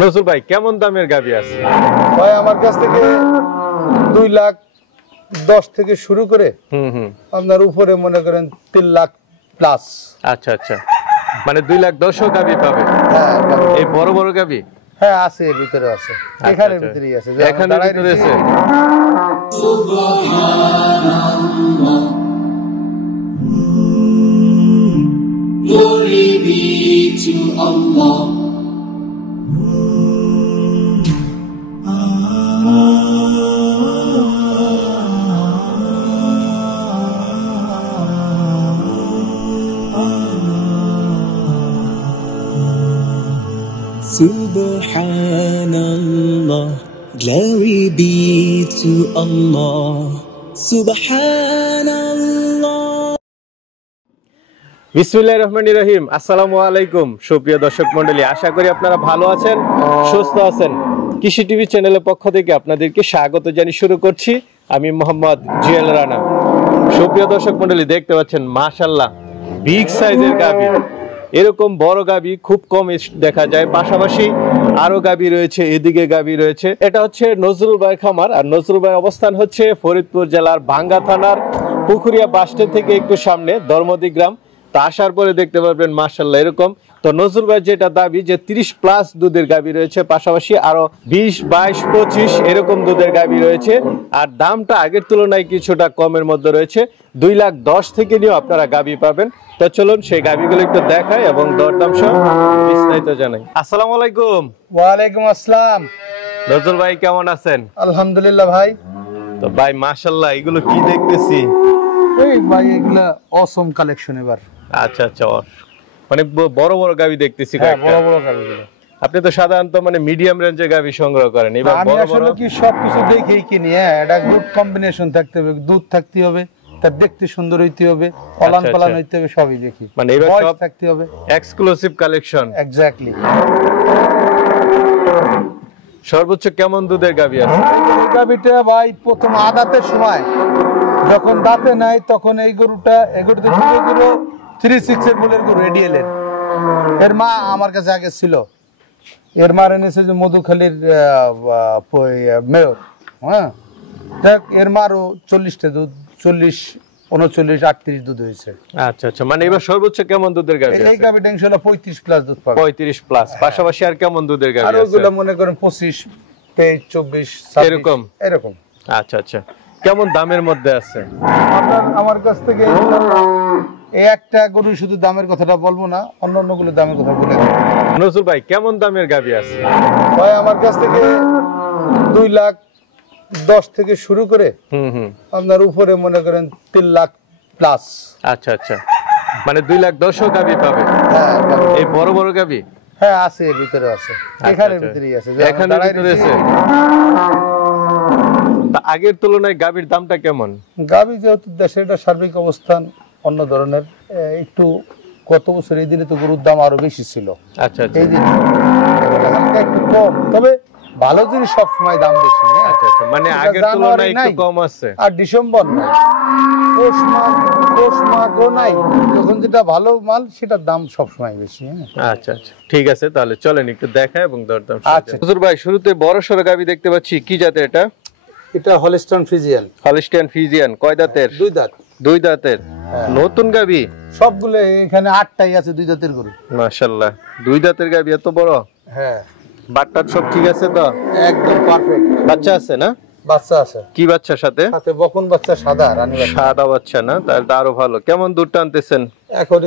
নজরুল ভাই কেমন দামের গাভী আছে? ভাই আমার কাছ থেকে 2,10,000 থেকে শুরু করে আপনার উপরে মনে করেন 3 লাখ প্লাস। আচ্ছা আচ্ছা, মানে 2,10,000 গাভী পাবে। হ্যাঁ, এই বড় বড় গাভী হ্যাঁ আছে, এর ভিতরে আছে, এখানে ভিতরেই আছে, এখানে ভিতরে আছে। সুবহানাল্লাহ, glory be to Allah. Subhanallah, glory be to Allah. Subhanallah. বিসমিল্লাহির রহমানির রহিম। আসসালামু আলাইকুম সুপ্রিয় দর্শক মণ্ডলী, আশা করি আপনারা ভালো আছেন, সুস্থ আছেন। কৃষি টিভি চ্যানেলের পক্ষ থেকে আপনাদেরকে স্বাগত জানিয়ে শুরু করছি আমি মোহাম্মদ জুয়েল রানা। সুপ্রিয় দর্শক মণ্ডলী, দেখতে পাচ্ছেন মাশাআল্লাহ বিগ সাইজের গাভী। এরকম বড় গাভী খুব কম দেখা যায়, পাশাপাশি আরো গাভী রয়েছে, এদিকে গাভী রয়েছে। এটা হচ্ছে নজরুল ভাই খামার, আর নজরুল ভাই অবস্থান হচ্ছে ফরিদপুর জেলার ভাঙ্গা থানার পুকুরিয়া বাসস্ট্যান্ড থেকে একটু সামনে ধর্মদি গ্রাম। তা আসার পরে দেখতে পারবেন মাশাআল্লাহ এরকম। তো নজরুল ভাই যেটা দাবি যে 30 প্লাস দুধের গাভী রয়েছে, পাশাপাশি আরো 20, 22, 25 এরকম দুধের গাভী রয়েছে। আর দামটা আগের তুলনায় কিছুটা কমের মধ্যে রয়েছে, 2,10,000 থেকে নিয়েও আপনারা গাভী পাবেন। তো চলুন সেই গাভীগুলো একটু দেখাই এবং দরদাম সহ বিস্তারিত জানাই। আসসালামু আলাইকুম। ওয়ালাইকুম আসসালাম। নজরুল ভাই কেমন আছেন? আলহামদুলিল্লাহ ভাই। তো ভাই মাশাআল্লাহ এগুলো কি দেখতেছি? এই ভাই এগুলা অসম কালেকশন এবার। আচ্ছা আচ্ছা, অনেক বড় বড় গাভী দেখতেছি। হ্যাঁ, বড় বড় গাভীগুলো। আপনি তো সাধারণত মানে মিডিয়াম রেঞ্জের গাভী সংগ্রহ করেন, এবার আমি বড় বড় আসলে কি সবকিছু দেখেই কিনি। হ্যাঁ, এটা গুড কম্বিনেশন থাকতে হবে, দুধ থাকতে হবে, তার দেখতে সুন্দর হইতে হবে, পালান পালান হইতে হবে, সবই দেখি। মানে এবার সব থাকতে হবে, এক্সক্লুসিভ কালেকশন। এক্স্যাক্টলি। সর্বোচ্চ কেমন দুধের গাভী আছে? এই গাভীটা ভাই প্রথম আদাতের সময় যখন দাঁতে নাই তখন এই গরুটা ছিল 36 এর বুলের গরু, রেডিয়েলের। এর মা আমার কাছে আগে ছিল, এর মা এনেছে যে মধুখালীর মেয়র। হ্যাঁ, দেখ এর মারও 40টা দুধ, 40, 39, 38 দুধ হয়েছে। আচ্ছা আচ্ছা, মানে এবার সর্বোচ্চ কেমন দুধের গাভী আছে? এই গাভীটা ইনশাআল্লাহ 35 প্লাস দুধ পাবে। 35 প্লাস, পাশাপাশি আর কেমন দুধের গাভী আর আছে? ওগুলো মনে করেন 25, 23, 24, 26 এরকম। আচ্ছা আচ্ছা, কেমন দামের মধ্যে আছে? আপনার আমার কাছ থেকে এই একটা গরু শুধু দামের কথাটা বলবো না, অন্যান্য গুলো দামের কথা বলে দেব। নজরুল ভাই কেমন দামের গাভী আছে? ভাই আমার কাছ থেকে 2,10,000 থেকে শুরু করে আপনার উপরে মনে করেন 3 লাখ প্লাস। আচ্ছা আচ্ছা, মানে 2,10,000 গাভী পাবে। হ্যাঁ, এই বড় বড় গাভী হ্যাঁ আছে, এর ভিতরে আছে, এখানে ভিতরেই আছে, এখানে ভিতরে আছে। আগের তুলনায় গাভীর দামটা কেমন? গাভী যেহেতু দেশের একটা সার্বিক অবস্থান অন্য ধরনের, একটু গত বছর এই দিনে তো গরুর দাম আরো বেশি ছিল। আচ্ছা আচ্ছা, এই দিনে হালকা একটু কম, তবে ভালো জিনিস সব সময় দাম বেশি। আচ্ছা আচ্ছা, মানে আগের তুলনায় একটু কম আছে। আর ডিসেম্বর নাই, পৌষ মাঘও নাই, যখন যেটা ভালো মাল সেটার দাম সব সময় বেশি। আচ্ছা আচ্ছা, ঠিক আছে, তাহলে চলেন একটু দেখাই এবং দরদাম। আচ্ছা হুজুর ভাই, শুরুতে বড় সরো গাভী দেখতে পাচ্ছি, কি জাতের এটা? এটা হলিস্টাইন ফ্রিজিয়ান। হলিস্টাইন ফ্রিজিয়ান, কয় দাঁতের? 2 দাঁত। 2 দাঁতের নতুন গাভী? সবগুলো এখানে 8টাই আছে 2 দাঁতের গরু। মাশাআল্লাহ, 2 দাঁতের গাভী এত বড়? হ্যাঁ, বাটটার সব ঠিক আছে তো? একদম পারফেক্ট। বাচ্চা আছে না? বাচ্চা আছে। কি বাচ্চার সাথে? সাথে বকন বাচ্চা, সাদা রানী বাচ্চা। সাদা বাচ্চা না? তাহলে তো আরো ভালো। কেমন দুধ টানতেছেন? এখন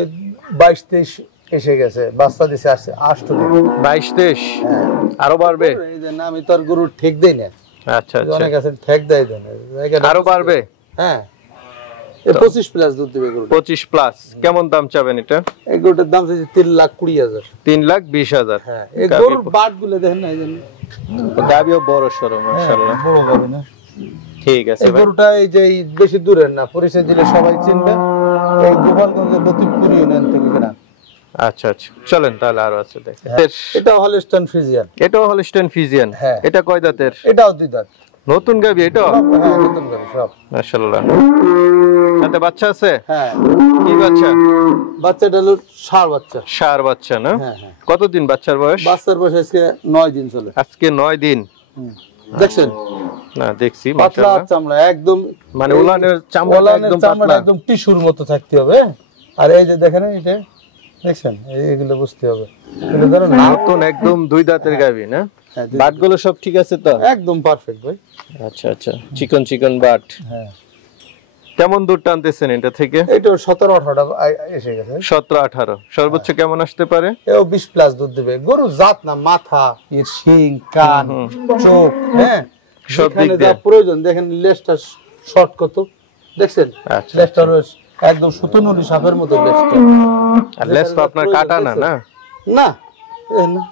22-23 এসে গেছে, বাচ্চা দিছে আসছে 8 দিন। 22-23? আরো বাড়বে? এই যে না, আমি তো আর গরুর ঠিক দেই না। আচ্ছা আচ্ছা, অনেক আছে ঠিক দেয় দেন, আরো বাড়বে? হ্যাঁ, এই 25 প্লাস দুধ দিবে গরু। 25 প্লাস। কেমন দাম চাবেন এটা? এই গরুটার দাম হচ্ছে 3,20,000। 3,20,000? হ্যাঁ, এই গরুর বাটগুলো দেখেন না, এই যে গাভীও বড় সরো মাশাআল্লাহ। বড় গাভী না? ঠিক আছে এই ভাই। গরুটা এই যে বেশি দূরের না, পরিচয় দিলে সবাই চিনবে। এই গোপালগঞ্জের লতিফপুর ইউনিয়ন থেকে কেনা। আচ্ছা আচ্ছা, চলেন তাহলে আরো আছে দেখেন। এটা হলিস্টাইন ফ্রিজিয়ান। এটাও হলিস্টাইন ফ্রিজিয়ান? হ্যাঁ। এটা কয় দাঁতের? এটাও 2 দাঁত। নতুন গাবি এটা? হ্যাঁ নতুন গাবি সব। মাশাআল্লাহ। সাথে বাচ্চা আছে? হ্যাঁ। কি বাচ্চা? বাচ্চাটা হলো ষাঁড় বাচ্চা। ষাঁড় বাচ্চা না? হ্যাঁ হ্যাঁ। কতদিন বাচ্চার বয়স? বাচ্চার বয়স আজকে 9 দিন চলে। আজকে 9 দিন। দেখছেন? না দেখছি পাতলা মাশাআল্লাহ। চামড়া একদম, মানে উলানের চামড়া একদম পাতলা, একদম টিস্যুর মতো থাকতে হবে। আর এই যে দেখেন এটা দেখছেন, এইগুলো বুঝতে হবে। এগুলো ধরুন নতুন একদম 2 দাঁতের গাবি না? হ্যাঁ, বাটগুলো সব ঠিক আছে তো? একদম পারফেক্ট ভাই। আচ্ছা আচ্ছা, চিকন চিকন বাট। হ্যাঁ। কেমন দুধ টানতেছেন এটা থেকে? এটা 17-18টা এসে গেছে। 17-18 সর্বোচ্চ কেমন আসতে পারে? এও 20 প্লাস দুধ দেবে। গরু জাত না, মাথা, এর শিং, কান, চোখ, হ্যাঁ সব দিক যেখানে যা দিয়ে। প্রয়োজন। দেখেন লেজটা শর্ট কত, দেখছেন? আচ্ছা, লেজটা একদম সুতনুলি সাপের মতো লেজটা। আর লেস তো আপনার কাটা না? না না, এই না।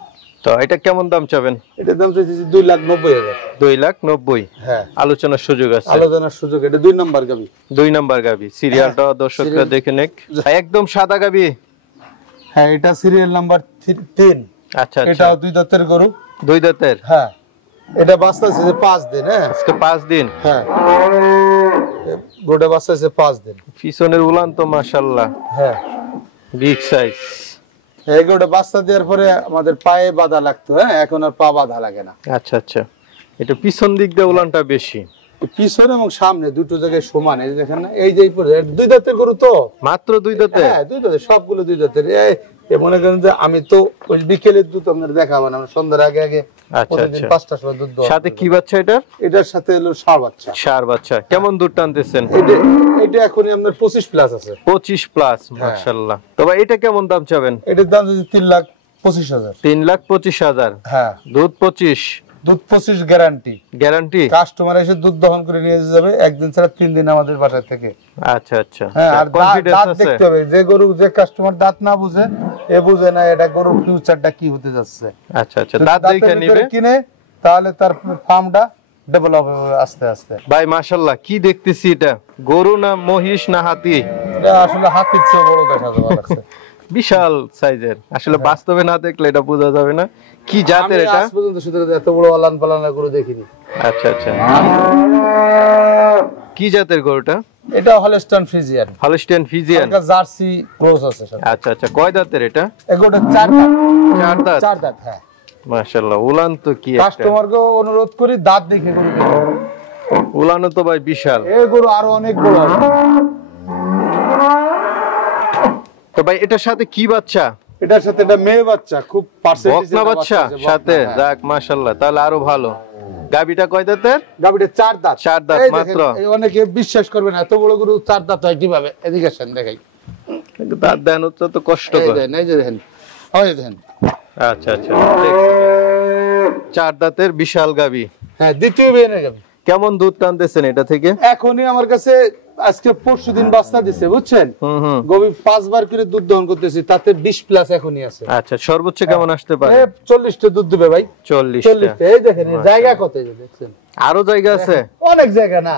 তো এটা কেমন দাম চাবেন? এটার দাম চাইছি 2,90,000। 2,90,000। হ্যাঁ, আলোচনার সুযোগ আছে? আলোচনার সুযোগ। এটা 2 নাম্বার গাবি। 2 নাম্বার গাবি। সিরিয়ালটা দর্শকরা দেখে নেক। একদম সাদা গাবি। হ্যাঁ, এটা সিরিয়াল নাম্বার 3। আচ্ছা আচ্ছা, এটাও 2 দাঁতের গরু। 2 দাঁতের। হ্যাঁ, এটা বাচ্চা আছে 5 দিন। হ্যাঁ আজকে 5 দিন। হ্যাঁ, গোটা বাচ্চা আছে 5 দিন। পিছনের উলান তো মাশাআল্লাহ হ্যাঁ, বিগ সাইজ। এই গোটা বাচ্চা দেওয়ার পরে আমাদের পায়ে বাঁধা লাগতো। হ্যাঁ, এখন আর পা বাঁধা লাগে না। আচ্ছা আচ্ছা, এটা পিছন দিক দিয়ে উলানটা বেশি। পিছনে এবং সামনে দুটো জায়গায় সমান। এই দেখেন না, এই যে 2 দাঁতের গরু তো। মাত্র 2 দাঁতের? হ্যাঁ, 2 দাঁতের, সবগুলো 2 দাঁতের। এই মনে করেন যে আমি তো ওই বিকেলের দুধ আপনার দেখাবো না, সন্ধ্যার আগে আগে আচ্ছা প্রতিদিন আচ্ছা। 5টার সময় দুধ দেওয়া। সাথে কি বাচ্চা এটা? এটার সাথে হলো ষাঁড় বাচ্চা। ষাঁড় বাচ্চা। কেমন দুধ টানতেছেন? এটা এখনই আপনার 25 প্লাস আছে। 25 প্লাস, মাশাআল্লাহ। তবে এটা কেমন দাম চাবেন? এটার দাম যদি 3,25,000। 3,25,000। হ্যাঁ, দুধ 25? দুধ 25 গ্যারান্টি। গ্যারান্টি? কাস্টমার এসে দুধ দহন করে নিয়ে যাবে একদিন ছাড়া 3 দিন আমাদের বাসা থেকে। আচ্ছা আচ্ছা, হ্যাঁ, আর কনফিডেন্স দাঁত আছে? দেখতে হবে। যে গরু, যে কাস্টমার দাঁত না বুঝে, এ বুঝে না এটা গরুর ফিউচারটা কি হতে যাচ্ছে। আচ্ছা আচ্ছা, দাঁত দেখে নিবে কিনে, তাহলে তার ফার্মটা ডেভেলপ হবে আস্তে আস্তে। ভাই মাশাআল্লাহ, কি দেখতেছি এটা? গরু না মহিষ না হাতি? এটা আসলে হাতির চেয়ে বড় দেখা যাবে লাগছে। বিশাল সাইজের। আসলে বাস্তবে না দেখলে এটা বোঝা যাবে না কি জাতের আমি এটা। আজ পর্যন্ত শুধু এত বড় অলান পালানা গরু দেখিনি। আচ্ছা আচ্ছা, কি জাতের গরুটা? এটা হলস্টাইন ফ্রিজিয়ান। Holstein Friesian. এটা জার্সি ক্রস আছে সাথে। আচ্ছা আচ্ছা, কয় দাঁতের এটা? এগুলো 4 দাঁত। 4 দাঁত। 4 দাঁত, হ্যাঁ। মাশাআল্লাহ, উলান তো কি একটা। কাস্টমারকে অনুরোধ করি দাঁত দেখে গরু কিনতে। উলানও তো ভাই বিশাল। এই গরু আরো অনেক বড় আছে। তো ভাই এটার সাথে কি বাচ্চা? এটার সাথে এটা মেয়ে বাচ্চা, খুব পার্সেন্টেজ বকনা বাচ্চা সাথে। যাক মাশাআল্লাহ, তাহলে আরো ভালো। গাবিটা কয় দাঁতের? গাবিটা 4 দাঁত। 4 দাঁত এই দেখেন, মাত্র। এই অনেকে বিশ্বাস করবে না এত বড় গরু 4 দাঁত হয় কিভাবে। এদিকে আসেন দেখাই। কিন্তু দাঁত দেন তো কষ্ট এই করে। দেখেন, এই যে দেখেন, ওই দেখেন। আচ্ছা আচ্ছা, দেখছি। 4 দাঁতের বিশাল গাবি। হ্যাঁ, দ্বিতীয় বিয়ানের গাবি। কেমন দুধ টানতেছেন এটা থেকে? এখনই আমার কাছে আজকে পরশুদিন বাচ্চা দিছে, বুঝছেন? হুম। গবি 5 বার করে দুধ দহন করতেছি, তাতে 20 প্লাস এখনই আছে। আচ্ছা, সর্বোচ্চ কেমন আসতে পারে? 40টা দুধ দিবে ভাই। 40টা। এই দেখেন, এই জায়গা কত, এই যে দেখছেন। আরো জায়গা আছে? অনেক জায়গা না,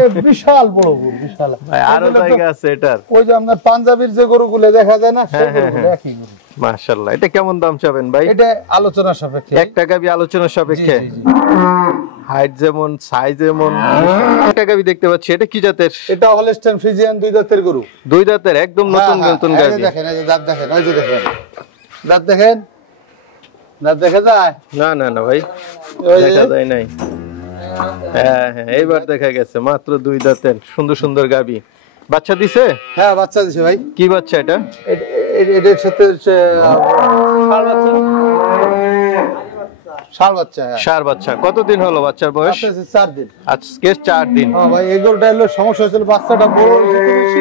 এ বিশাল বড় গরু, বিশাল। ভাই আরো এগুলো তো জায়গা আছে এটার? ওই যে আপনার পাঞ্জাবির যে গরুগুলো দেখা যায় না, সেই গরুগুলো একই গরু। মাশাআল্লাহ, এটা কেমন দাম চাবেন ভাই? এটা আলোচনা সাপেক্ষে। একটা গাবি আলোচনার সাপেক্ষে। জি, জি, জি। হাইট যেমন, সাইজ যেমন। একটা গাবি দেখতে পাচ্ছি, এটা কি জাতের? এটা হলস্টাইন ফ্রিজিয়ান 2 দাঁতের গরু। 2 দাঁতের, একদম নতুন নতুন এই যে গাবি। দেখেন, এই যে দাঁত দেখেন, ওই যে দেখেন দাঁত দেখেন, দাঁত দেখা যায়? না না না ভাই, ওই যে- দেখা যায় নাই। হ্যাঁ হ্যাঁ, এইবার দেখা গেছে। মাত্র 2 দাঁতের সুন্দর সুন্দর গাবি। বাচ্চা দিছে? হ্যাঁ, বাচ্চা দিছে ভাই। কি বাচ্চা এটা? এটার সাথে ষাঁড় বাচ্চা। ষাঁড় বাচ্চা, হ্যাঁ। ষাঁড় বাচ্চা। কতদিন হলো বাচ্চার বয়স? বাচ্চা আছে 4 দিন। আজকে 4 দিন। হ্যাঁ ভাই, এই গরুটা হলো সমস্যা হয়েছিল, বাচ্চাটা বড় হয়েছে তো বেশি,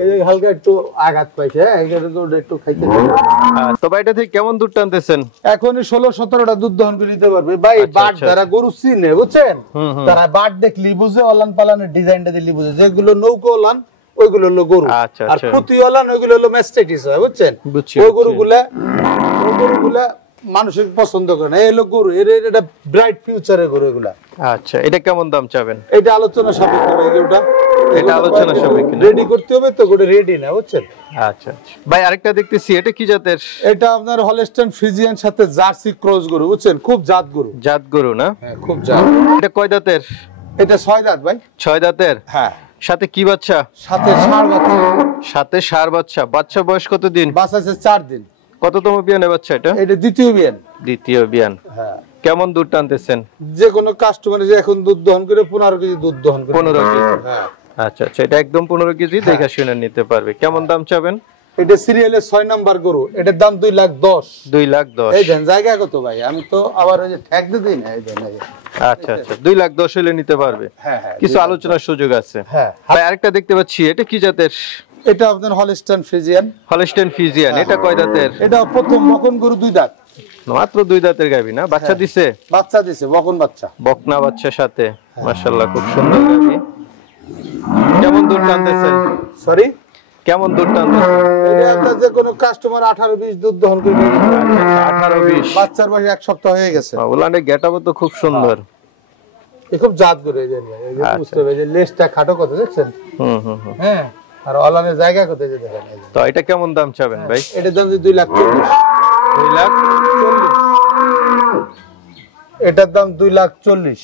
এই যে হালকা একটু আঘাত পাইছে। হ্যাঁ, এই গরুটা একটু খাইতে হবে। তবে এটা থেকে কেমন দুধ টানতেছেন? এখনই 16-17টা দুধ দহন করে নিতে পারবে ভাই। আচ্ছা, বাট আচ্ছা। যারা গরু চিনে, বুঝছেন, হুম, হুম। তারা বাট দেখলি বুঝে, অলান পালানের ডিজাইনটা দিলি বুঝে। যেগুলো নৌকো অলান ওইগুলো হলো গরু, আচ্ছা, আর আচ্ছা। প্রতি অলান ওইগুলো হলো ম্যাস্টাইটিস হয়, বুঝছেন। বুঝছি, ওই বুঝছি। গরুগুলা মানুষের পছন্দ করে না। এই হলো গরু, এটা ব্রাইট ফিউচারের গরু এগুলা। আচ্ছা, এটা কেমন দাম চাবেন? এটা আলোচনা সাপেক্ষে ভাই। গরুটা এটা আলোচনা সাপেক্ষে না? রেডি করতে হবে তো, গোটা রেডি না, বুঝছেন? আচ্ছা আচ্ছা ভাই, আরেকটা দেখতেছি, এটা কি জাতের? এটা আপনার হলস্টাইন ফ্রিজিয়ান সাথে জার্সি ক্রস গরু, বুঝছেন? খুব জাত গরু। জাত গরু না? হ্যাঁ, খুব জাত। এটা কয় দাঁতের? এটা 6 দাঁত ভাই। 6 দাঁতের। হ্যাঁ, সাথে কি বাচ্চা? সাথে ষাঁড় বাচ্চা। সাথে ষাঁড় বাচ্চা। বাচ্চা বয়স কতদিন? বাচ্চা আছে 4 দিন। কততম বিয়ানে বাচ্চা এটা? এটা দ্বিতীয় বিয়ান। দ্বিতীয় বিয়ান। হ্যাঁ। কেমন দুধ টানতেছেন? যে কোনো কাস্টমার যে এখন দুধ দহন করে 15 কেজি দুধ দহন করে। 15 কেজি। হ্যাঁ। আচ্ছা আচ্ছা, এটা একদম 15 কেজি, দেখে শুনে নিতে পারবে। কেমন দাম চাবেন? এটা সিরিয়ালের 6 নাম্বার গরু, এটার দাম 2,10,000। 2,10,000। এই দেন জায়গা কত ভাই? আমি তো আবার ওই যে ট্যাগ দিই না, এই দেন। আচ্ছা আচ্ছা, 2,10,000 হলে নিতে পারবে। হ্যাঁ হ্যাঁ, কিছু আলোচনার সুযোগ আছে। হ্যাঁ। ভাই আরেকটা দেখতে পাচ্ছি, এটা কি জাতের? এটা আপনার হলস্টাইন ফ্রিজিয়ান। Holstein Friesian. এটা কয় দাঁতের? এটা প্রথম বকন গরু, 2 দাঁত। মাত্র 2 দাঁতের গাভী না? বাচ্চা দিছে? বাচ্চা দিছে, বকন বাচ্চা। বকনা বাচ্চার সাথে। মাশাআল্লাহ, খুব সুন্দর গাভী। কেমন দুধ টানতেছেন? সরি, কেমন দুধ টানতেছেন? এটা আপনার যে কোনো কাস্টমার 18-20 দুধ দহন করে নিয়ে যাবে। 18-20। বাচ্চার বয়স 1 সপ্তাহ হয়ে গেছে। ওলানের গেটআপও তো খুব সুন্দর। এ খুব জাত গরু, এই যে ভাই, এই যে বুঝতে হবে যে লেজটা খাটো কত দেখছেন? হুম হুম হুম। হ্যাঁ, আর ওলানের জায়গা কত এই যে দেখেন। এই যে। তো এটা কেমন দাম চাবেন ভাই? এটার দাম 2,40,000। 2,40,000। এটার দাম 2,40,000।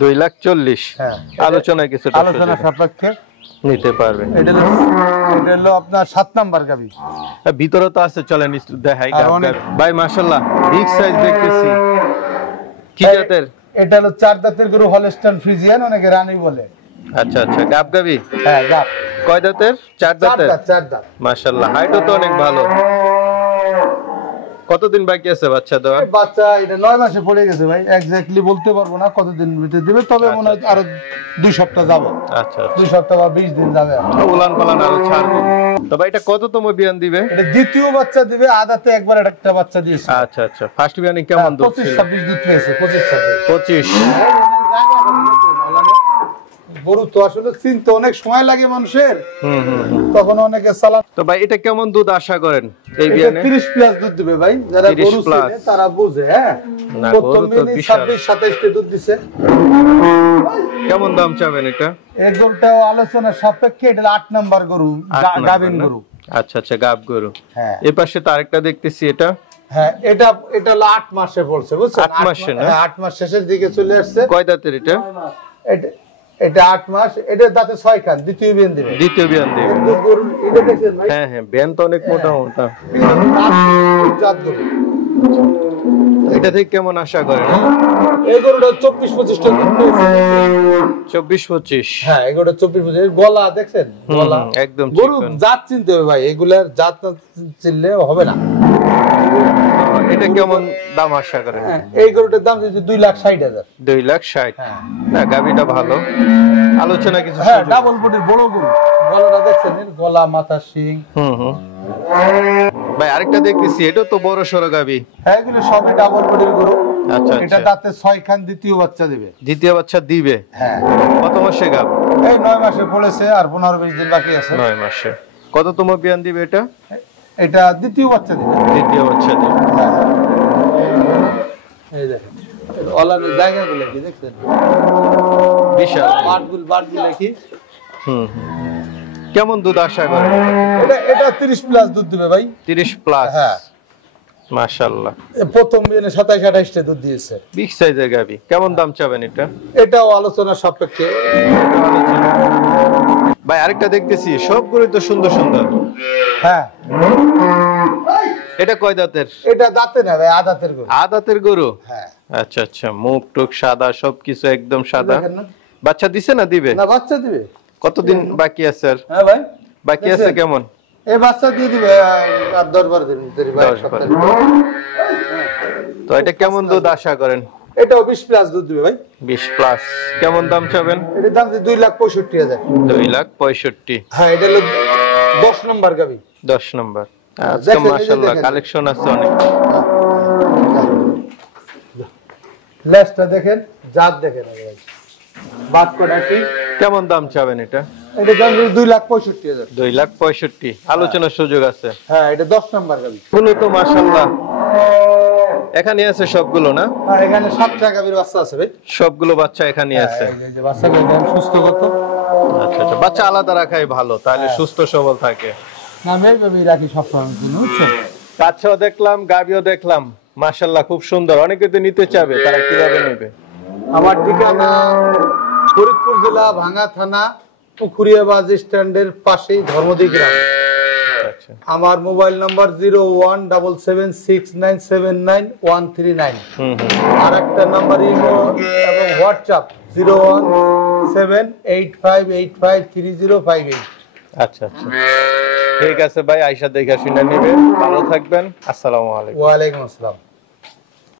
2,40,000। হ্যাঁ, আলোচনায় কিছুটা আলোচনা সাপেক্ষে নিতে পারবে। এটা হলো আপনার 7 নাম্বার গাবি। ভিতরে তো আছে, চলেন একটু দেখাই। আর অনেক- ভাই মাশাআল্লাহ, বিগ সাইজ দেখতেছি। কি জাতের? এটা হলো 4 দাঁতের গরু, হলস্টাইন ফ্রিজিয়ান, অনেকে রানী বলে। আচ্ছা আচ্ছা, গাব গাবি। হ্যাঁ, গাব। কয় দাঁতের? 4 দাঁতের। 4 দাঁত। মাশাআল্লাহ, হাইটও তো অনেক ভালো। কতদিন বাকি আছে বাচ্চা দেওয়ার? এই বাচ্চা এটা 9 মাসে পড়ে গেছে ভাই, এক্স্যাক্টলি বলতে পারবো না কতদিন ভিতরে দিবে, তবে মনে হয় আরো 2 সপ্তাহ যাবে। আচ্ছা 2 সপ্তাহ বা 20 দিন যাবে। উলান পালান আরো ছাড়বো। তবে এটা কততম বিয়ান দিবে? এটা দ্বিতীয় বাচ্চা দিবে, আদাতে একবার একটা বাচ্চা দিয়েছে। আচ্ছা আচ্ছা, ফার্স্ট বিয়ানে কেমন দুধ ছিল? 25-26 দুধ পেয়েছে। 25-26 25। গরু তো আসলে চিনতে অনেক সময় লাগে মানুষের, হুম হুম হুম। তখন অনেকে সালাম। তো ভাই এটা কেমন দুধ আশা করেন এই এটা বিয়ানে? 30 প্লাস দুধ দিবে ভাই, যারা 30 গরু plus। চিনে তারা বুঝে। হ্যাঁ, না, প্রথম গরু তো দিনই বিশাল। 26-27 টা দুধ দিছে। কেমন দাম চাবেন এটা? এই গরুটাও আলোচনার সাপেক্ষে, এটা 8 নাম্বার গরু, 8 নাম্বার গাভিন না? গরু। আচ্ছা আচ্ছা, গাব গরু। হ্যাঁ এই পাশে তো আরেকটা দেখতেছি, এটা হ্যাঁ, এটা হলো 8 মাসে বলছে, বুঝছেন? 8 মাসে না? হ্যাঁ, 8 মাস শেষের দিকে চলে আসছে। কয় দাঁতের এটা? এটা 8 মাস, এটা দাঁতে 6 খান, দ্বিতীয় বিয়ান দিবে। দ্বিতীয় বিয়ান দিবে। কিন্তু গরু এটা দেখছেন ভাই, হ্যাঁ হ্যাঁ, বিয়ান তো অনেক মোটা মোটা। জাত গরু। এটা থেকে কেমন আশা করেন? এই গরুটা 24-25 টা দুধ পেয়েছে। 24-25। হ্যাঁ, এই গরুটা 24-25। গলা দেখছেন? গলা একদম গরু চিকন। জাত চিনতে হবে ভাই, এগুলার জাত না চিনলে হবে না। এটা কেমন দাম আশা করেন? হ্যাঁ, এই গরুটার দাম যদি 2,60,000। 2,60,000। হ্যাঁ না, গাবিটা ভালো। আলোচনা কিছু হ্যাঁ, সুযোগ। ডাবল বডির বড় গরু। গলাটা দেখছেন? এর গলা, মাথা, শিং। হুম হুম। ভাই আরেকটা দেখতেছি, এটা তো বড় সড়ো গাবি। হ্যাঁ, এগুলো সবই ডাবল বডির গরু। আচ্ছা এটা আচ্ছা, দাঁতে 6 খান, দ্বিতীয় বাচ্চা দিবে। দ্বিতীয় বাচ্চা দিবে। হ্যাঁ, কত মাসে গাব? এই 9 মাসে পড়েছে, আর 15-20 দিন বাকি আছে। 9 মাসে। কততম বিয়ান দিবে এটা? এটা দ্বিতীয় বাচ্চা দিবে। দ্বিতীয় বাচ্চা দিবে। হ্যাঁ, এই দেখেন অলানের জায়গাগুলো কি দেখছেন? বিশাল। বাটগুলো কি? হুম হুম। কেমন দুধ আশা করেন? এটা 30 প্লাস দুধ দিবে ভাই। 30 প্লাস। হ্যাঁ, মাশাআল্লাহ, প্রথম দিনে 27-28 টা দুধ দিয়েছে। বিগ সাইজের গাবি। কেমন দাম চাবেন এটা? এটাও আলোচনার সাপেক্ষে। ভাই আরেকটা দেখতেছি, সবগুলোই তো সুন্দর সুন্দর। হ্যাঁ, এটা কয় দাঁতের? এটা দাঁতে না ভাই, আদাতের গরু। আদাতের গরু। হ্যাঁ, আচ্ছা আচ্ছা, মুখ টুক সাদা, সবকিছু একদম সাদা। দেখেন না? বাচ্চা দিছে না দিবে? না, বাচ্চা দিবে। কতদিন বাকি আছে আর? হ্যাঁ ভাই, বাকি আছে দেখছেন? কেমন? এই বাচ্চা দিয়ে দিবে আর 10-12 দিন ভিতরে ভাই, 10-12 সপ্তাহে। তো এটা কেমন দুধ আশা করেন? এটাও 20 প্লাস দুধ দিবে ভাই। 20 প্লাস। কেমন দাম চাবেন? এটার দাম 2,65,000। 2,65,000। হ্যাঁ, এটা হলো 10 নম্বর গাবি। 10 নম্বর। আজকে দেখেন, এই যে মাশাআল্লাহ দেখেন। কালেকশন আছে অনেক। লেজটা দেখেন, জাত দেখেন ভাই। বাদ কটা কি? কেমন দাম চাবেন এটা? এটা দাম 2,65,000। 2,65,000। আলোচনার সুযোগ আছে। হ্যাঁ, এটা 10 নম্বর গাবি। গুলো তো মাশাআল্লাহ এখানে আছে সবগুলো না? হ্যাঁ, এখানে 7টা গাবির বাচ্চা আছে ভাই। সবগুলো বাচ্চা এখানে আছে। এই যে বাচ্চাগুলো দেখেন সুস্থ কত। আচ্ছা আচ্ছা, বাচ্চা আলাদা রাখাই ভালো, তাহলে সুস্থ সবল থাকে। না আমি এইভাবেই রাখি সবসময়, বুঝছেন? বাচ্চাও দেখলাম, গাবিও দেখলাম, মাশাআল্লাহ খুব সুন্দর। অনেকে তো নিতে চাবে, তারা কিভাবে নেবে? আমার ঠিকানা ফরিদপুর জেলা ভাঙ্গা থানা পুকুরিয়া বাস স্ট্যান্ডের পাশেই ধর্মদি গ্রাম। আচ্ছা আমার মোবাইল নাম্বার 017769799139। আর একটা নাম্বার ইমো এবং হোয়াটসঅ্যাপ 01785853058। আচ্ছা আচ্ছা, ঠিক আছে ভাই, আয়শা দেখে শুনে নেবে। ভালো থাকবেন, আসসালামু আলাইকুম। ওয়ালাইকুম আসসালাম।